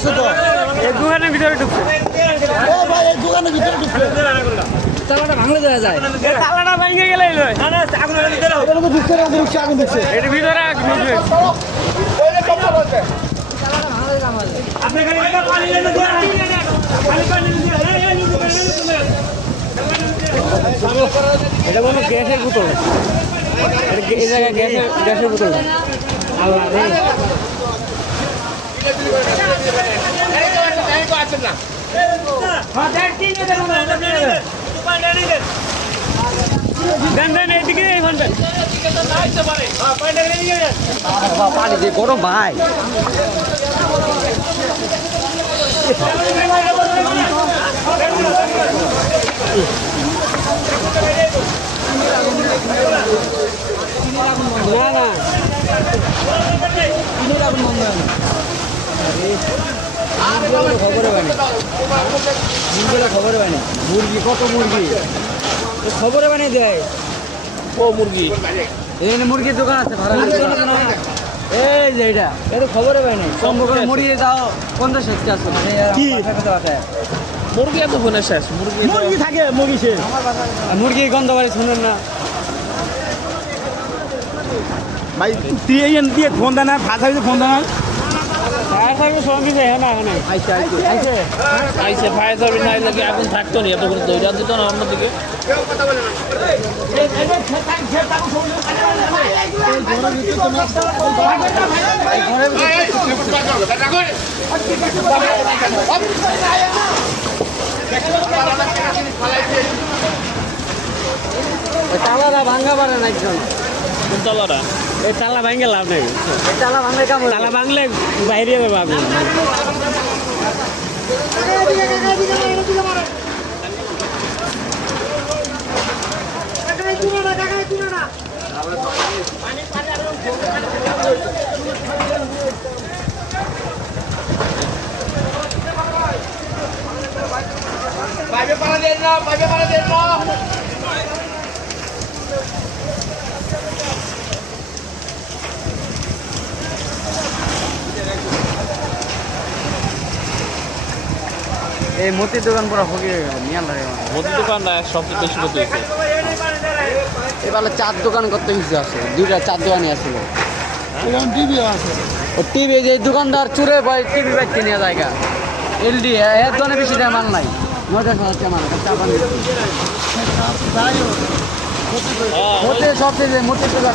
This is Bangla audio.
ঢুকছে তো এই দোকানের ভিতরে ঢুকছে। ও ভাই এই দোকানের ভিতরে ঢুকছে তালাটা ভাঙলে দেওয়া যায়, তালাটা ভাঙে গেলে এটা তো ঢুকছে না ঢুকছে আগুন ঢুকছে এর ভিতরে ঢুকবে। এটা কোনো গ্যাসের বোতল, এই জায়গায় গ্যাসের বোতল। আল্লাহ রে। দেন এইদিকে পানি যে গরম ভাই। না না খবরে বানি খবরে বানি মুরগি, কত মুরগি খবরে বানিয়ে দেয়। ও মুরগি, এখানে মুরগির দোকান আছে ভাড়া। এই যে এটা খবরে পাইনি। কম করে মুরগি দাও 50-60 আছে কি মুরগি এত ফোনে শেষ। মুরগি থাকে, মুরগি শেষ। মুরগি গন্ধ বাড়ি শুনেন না ভাই তুই এই দিয়ে ফোন দেয় না ভাত হয়েছে ফোন দেয় না ফায়ার সার্ভিস না এলে আগুন থাকতো না, এত করে দৌড়া দিত না অন্যদিকে। তালাটা ভাঙ্গা পারে না একজন। কোন তালাটা? এই তালা ভাঙে লাভ নেই, তালা ভাঙলে কাম, তালা ভাঙলে বাইরে যাবে আগুন। পাইবে পারা দেন না, পাইবে পারা দেন না। এই মতির দোকান পুরো হয়ে গেল, নিয়ে লাগে মতির দোকানটা সবচেয়ে বেশি ক্ষতি হয়েছে। এবার চার দোকান করতে কিছু আছে, দুইটা চার দোকানই আসছিল। টিভি আছে, ও টিভি যে দোকানদার চুরে ভাই টিভি বাইক কিনে জায়গা এলডি এর দোকানে বেশি দাম মাল নাই, 9,000 মাল চাপান সবচেয়ে মতির দোকান